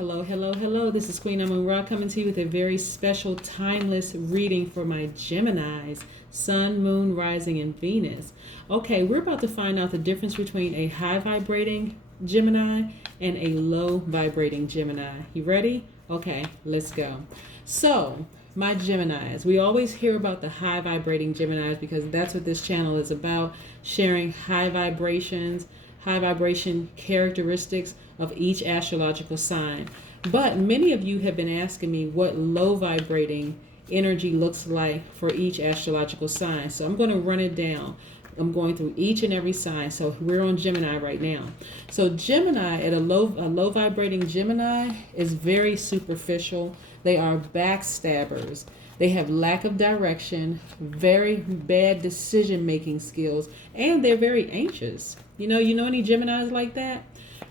Hello, hello, hello. This is Queen Amun Ra coming to you with a very special timeless reading for my Geminis, Sun, Moon, Rising, and Venus. Okay, we're about to find out the difference between a high vibrating Gemini and a low vibrating Gemini. You ready? Okay, let's go. So, my Geminis, we always hear about the high vibrating Geminis because that's what this channel is about, sharing high vibrations, high vibration characteristics of each astrological sign. But many of you have been asking me what low vibrating energy looks like for each astrological sign. So I'm going to run it down. I'm going through each and every sign. So we're on Gemini right now. So Gemini, at a low vibrating Gemini is very superficial. They are backstabbers. They have lack of direction, very bad decision making skills, and they're very anxious. You know any Geminis like that?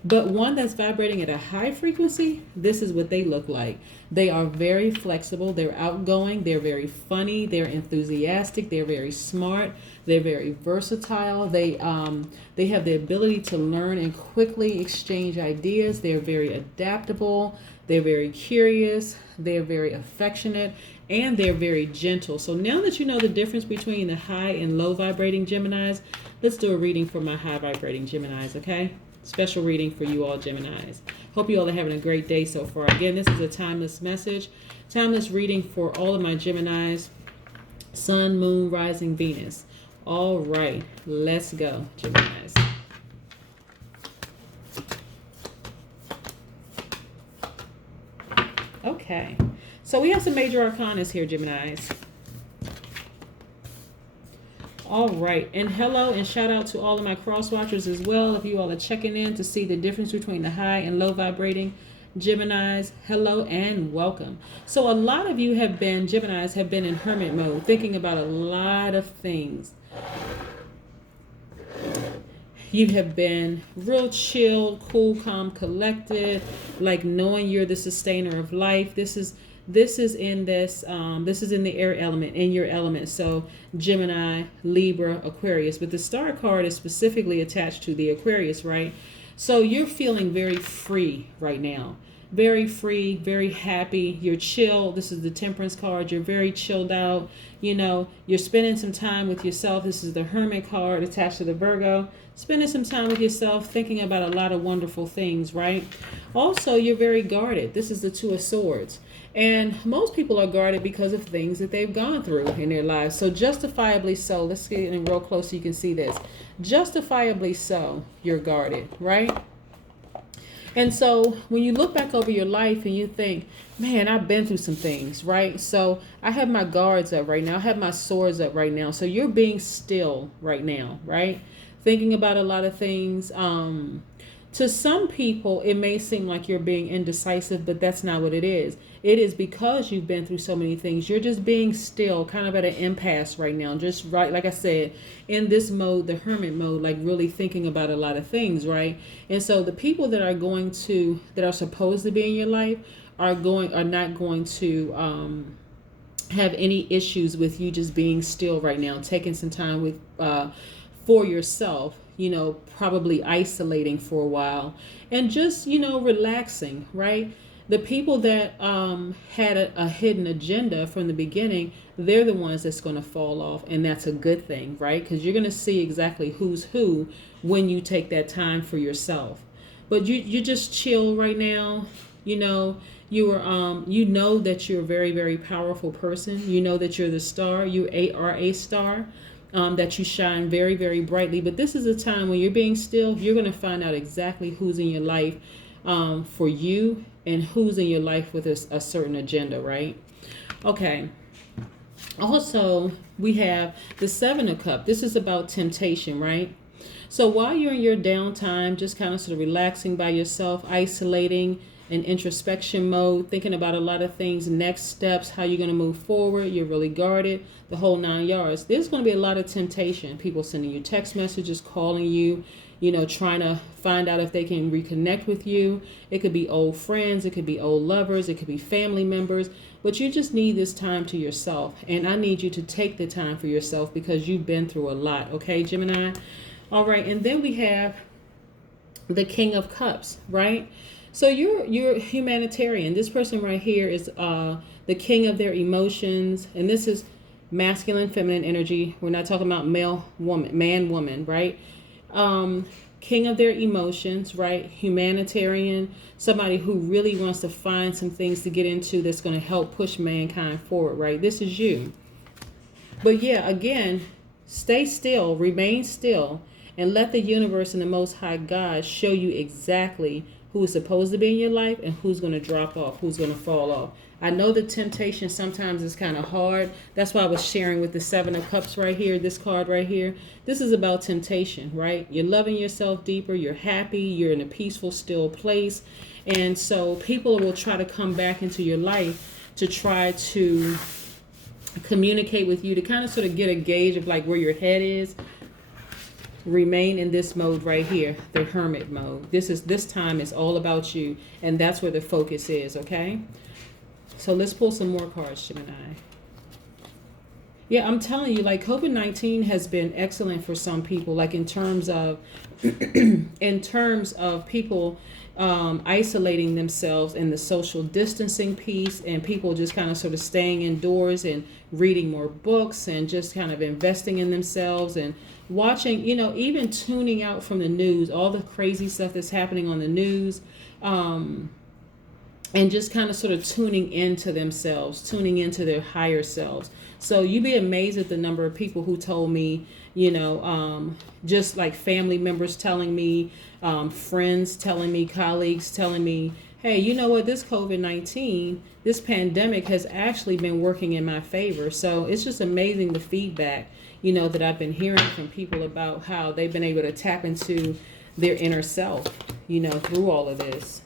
But one that's vibrating at a high frequency, this is what they look like. They are very flexible, they're outgoing, they're very funny, they're enthusiastic, they're very smart, they're very versatile. They have the ability to learn and quickly exchange ideas. They're very adaptable, they're very curious, they're very affectionate, and they're very gentle. So now that you know the difference between the high and low vibrating Geminis, let's do a reading for my high vibrating Geminis, okay? Special reading for you all Geminis. Hope you all are having a great day so far. Again, this is a timeless message, timeless reading for all of my Geminis, Sun, Moon, Rising, Venus. All right, let's go, Geminis. Okay, so we have some major arcanas here, Geminis. All right, and hello and shout out to all of my cross watchers as well. If you all are checking in to see the difference between the high and low vibrating Geminis, hello and welcome. So a lot of you Geminis have been in hermit mode, thinking about a lot of things. You have been real chill, cool, calm, collected, like knowing you're the sustainer of life. This is in the air element, in your element. So Gemini, Libra, Aquarius, but the star card is specifically attached to the Aquarius, right? So you're feeling very free right now. Very free, very happy. You're chill. This is the Temperance card. You're very chilled out. You're spending some time with yourself. This is the Hermit card attached to the Virgo. Spending some time with yourself, thinking about a lot of wonderful things, right? Also, you're very guarded. This is the Two of Swords. And most people are guarded because of things that they've gone through in their lives. So justifiably so. Let's get in real close so you can see this. Justifiably so, you're guarded, right? And so when you look back over your life and you think, man, I've been through some things, right? So I have my guards up right now. I have my swords up right now. So you're being still right now, right? Thinking about a lot of things. To some people, it may seem like you're being indecisive, but that's not what it is. It is because you've been through so many things. You're just being still, kind of at an impasse right now. Just right, like I said, in this mode, the hermit mode, like really thinking about a lot of things, right? And so the people that are supposed to be in your life are not going to have any issues with you just being still right now, taking some time for yourself, probably isolating for a while and just, relaxing, right? The people that had a hidden agenda from the beginning, they're the ones that's going to fall off. And that's a good thing, right? Because you're going to see exactly who's who when you take that time for yourself. But you're just chill right now. You know that you're a very, very powerful person. You know that you're the star. You are a star. That you shine very, very brightly. But this is a time when you're being still, you're going to find out exactly who's in your life for you and who's in your life with a certain agenda, right? Okay. Also, we have the Seven of Cups. This is about temptation, right? So while you're in your downtime, just kind of sort of relaxing by yourself, isolating, in introspection mode, thinking about a lot of things, next steps, how you're going to move forward. You're really guarded, the whole 9 yards. There's going to be a lot of temptation. People sending you text messages, calling you, trying to find out if they can reconnect with you. It could be old friends. It could be old lovers. It could be family members. But you just need this time to yourself. And I need you to take the time for yourself because you've been through a lot. Okay, Gemini? All right. And then we have the King of Cups, right? So you're humanitarian. This person right here is the king of their emotions, and this is masculine, feminine energy. We're not talking about male, woman, man, woman, right? King of their emotions, right? Humanitarian, somebody who really wants to find some things to get into that's going to help push mankind forward, right? This is you. But yeah, again, stay still, remain still, and let the universe and the Most High God show you exactly who is supposed to be in your life and who's going to drop off, who's going to fall off. I know the temptation sometimes is kind of hard. That's why I was sharing with the Seven of Cups right here, this card right here. This is about temptation, right? You're loving yourself deeper. You're happy. You're in a peaceful, still place. And so people will try to come back into your life to try to communicate with you, to kind of sort of get a gauge of like where your head is. Remain in this mode right here, the hermit mode. This time is all about you, and that's where the focus is, okay? So let's pull some more cards, Gemini. Yeah, I'm telling you, like COVID-19 has been excellent for some people, like in terms of people isolating themselves in the social distancing piece, and people just kind of sort of staying indoors and reading more books and just kind of investing in themselves and watching, even tuning out from the news, all the crazy stuff that's happening on the news, and just kind of sort of tuning into themselves, tuning into their higher selves. So you'd be amazed at the number of people who told me, just like family members telling me, friends telling me, colleagues telling me, hey, you know what, this COVID-19, this pandemic has actually been working in my favor. So it's just amazing the feedback, that I've been hearing from people about how they've been able to tap into their inner self, through all of this.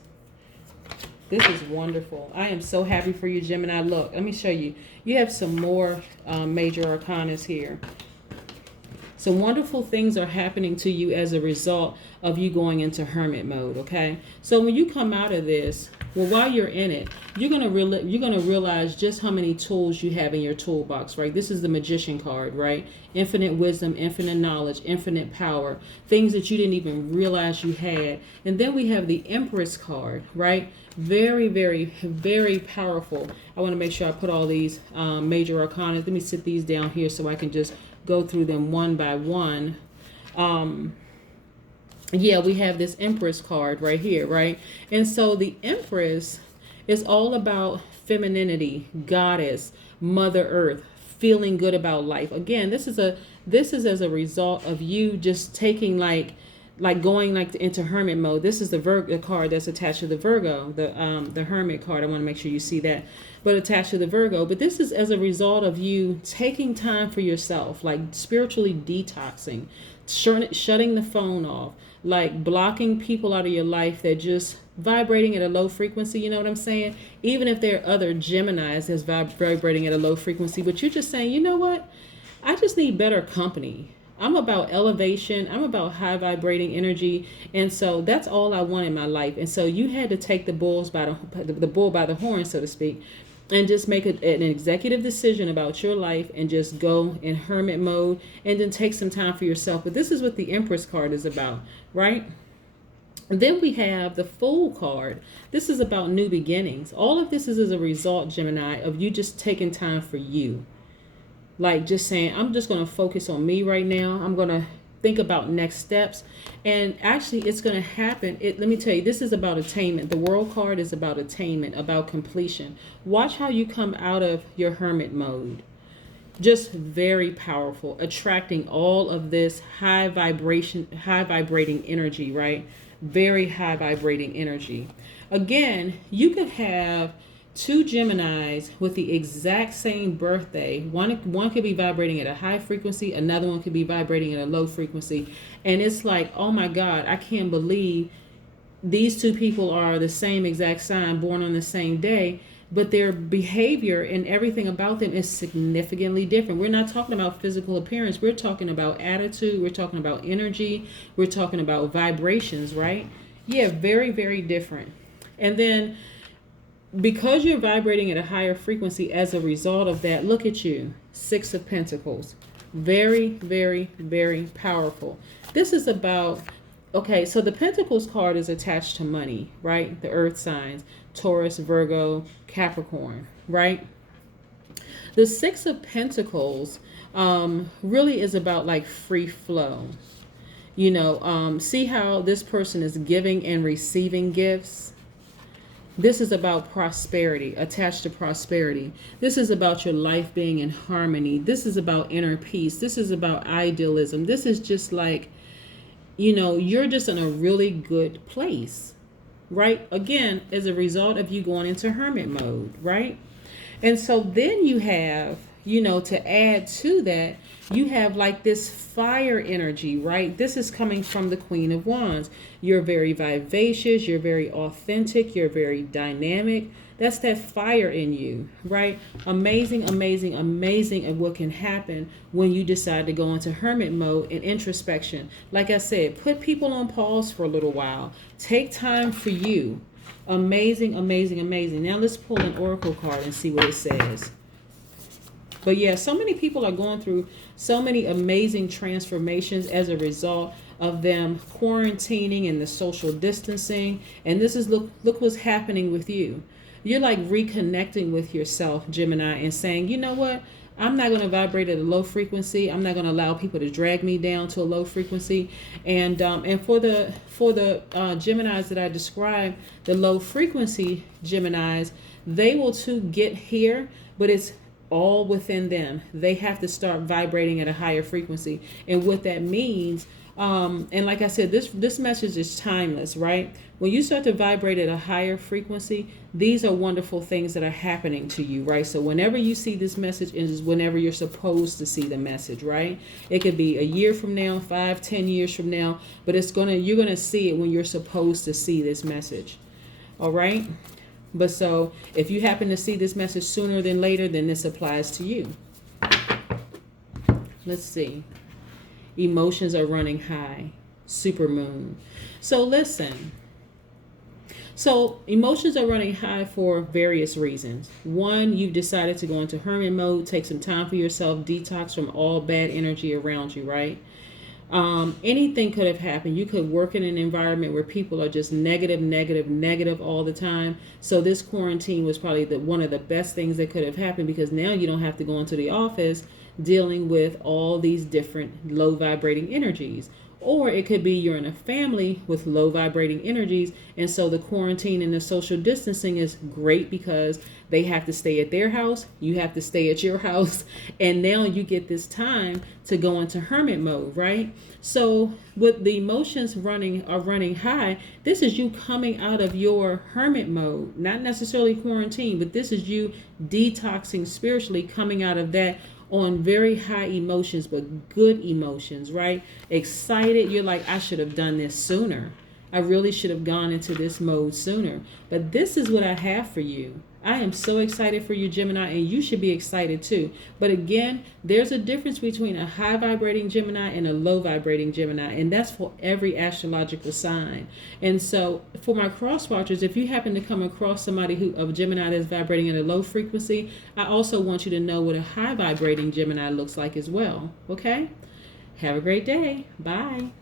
This is wonderful. I am so happy for you, Gemini. Look, let me show you. You have some more major arcanas here. Some wonderful things are happening to you as a result of you going into hermit mode, okay? So when you come out of this, well, while you're in it, you're gonna realize just how many tools you have in your toolbox, right? This is the Magician card, right? Infinite wisdom, infinite knowledge, infinite power, things that you didn't even realize you had. And then we have the Empress card, right? Very, very, very powerful. I want to make sure I put all these major arcana. Let me sit these down here so I can just go through them one by one. Yeah, we have this Empress card right here, right? And so the Empress is all about femininity, goddess, Mother Earth, feeling good about life. Again, this is as a result of you just taking like going into hermit mode. This is the Virgo card that's attached to the Virgo, the Hermit card. I want to make sure you see that, but attached to the Virgo. But this is as a result of you taking time for yourself, like spiritually detoxing, shutting the phone off, like blocking people out of your life that just vibrating at a low frequency. You know what I'm saying? Even if there are other Geminis that's vibrating at a low frequency, but you're just saying, you know what? I just need better company. I'm about elevation. I'm about high vibrating energy. And so that's all I want in my life. And so you had to take the bull by the horn, so to speak, and just make an executive decision about your life and just go in hermit mode and then take some time for yourself. But this is what the Empress card is about, right? And then we have the Fool card. This is about new beginnings. All of this is as a result, Gemini, of you just taking time for you. Like just saying, I'm just going to focus on me right now. I'm going to think about next steps. And actually, it's going to happen. Let me tell you, this is about attainment. The World card is about attainment, about completion. Watch how you come out of your hermit mode. Just very powerful, attracting all of this high vibrating energy, right? Very high vibrating energy. Again, you could have two Geminis with the exact same birthday. One could be vibrating at a high frequency, another one could be vibrating at a low frequency. And it's like, oh my God, I can't believe these two people are the same exact sign, born on the same day, but their behavior and everything about them is significantly different. We're not talking about physical appearance. We're talking about attitude. We're talking about energy. We're talking about vibrations, right? Yeah, very, very different. And then because you're vibrating at a higher frequency as a result of that, look at you, Six of Pentacles. Very, very, very powerful. This is about Okay, so the Pentacles card is attached to money, right? The earth signs, Taurus, Virgo, Capricorn, right? The Six of Pentacles really is about like free flow. You know, see how this person is giving and receiving gifts? This is about prosperity, attached to prosperity. This is about your life being in harmony. This is about inner peace. This is about idealism. This is just like, you know, you're just in a really good place, right? Again, as a result of you going into hermit mode, right? And so then you have, you know, to add to that, you have like this fire energy, right? This is coming from the Queen of Wands. You're very vivacious, you're very authentic, you're very dynamic. That's that fire in you, right? Amazing, amazing, amazing at what can happen when you decide to go into hermit mode and introspection. Like I said, put people on pause for a little while. Take time for you. Amazing, amazing, amazing. Now let's pull an oracle card and see what it says. But yeah, so many people are going through so many amazing transformations as a result of them quarantining and the social distancing. And this is, look what's happening with you. You're like reconnecting with yourself, Gemini, and saying, you know what? I'm not going to vibrate at a low frequency. I'm not going to allow people to drag me down to a low frequency. And for the Geminis that I described, the low frequency Geminis, they will too get here, but it's all within them. They have to start vibrating at a higher frequency. And what that means, and like I said, this message is timeless, right? When you start to vibrate at a higher frequency, these are wonderful things that are happening to you, right? So whenever you see this message is whenever you're supposed to see the message, right? It could be a year from now, 5, 10 years from now, but you're gonna see it when you're supposed to see this message. All right? But so if you happen to see this message sooner than later, then this applies to you. Let's see. Emotions are running high. Supermoon. So listen. So emotions are running high for various reasons. One, you've decided to go into hermit mode, take some time for yourself, detox from all bad energy around you, right? Anything could have happened. You could work in an environment where people are just negative, negative, negative all the time. So this quarantine was probably one of the best things that could have happened, because now you don't have to go into the office dealing with all these different low vibrating energies. Or it could be you're in a family with low vibrating energies, and so the quarantine and the social distancing is great because they have to stay at their house, you have to stay at your house, and now you get this time to go into hermit mode, right? So with the emotions running high, this is you coming out of your hermit mode, not necessarily quarantine, but this is you detoxing spiritually, coming out of that on very high emotions, but good emotions, right? Excited. You're like, I should have done this sooner. I really should have gone into this mode sooner. But this is what I have for you. I am so excited for you, Gemini, and you should be excited too. But again, there's a difference between a high vibrating Gemini and a low vibrating Gemini, and that's for every astrological sign. And so for my cross watchers, if you happen to come across somebody of Gemini that's vibrating at a low frequency, I also want you to know what a high vibrating Gemini looks like as well. Okay? Have a great day. Bye.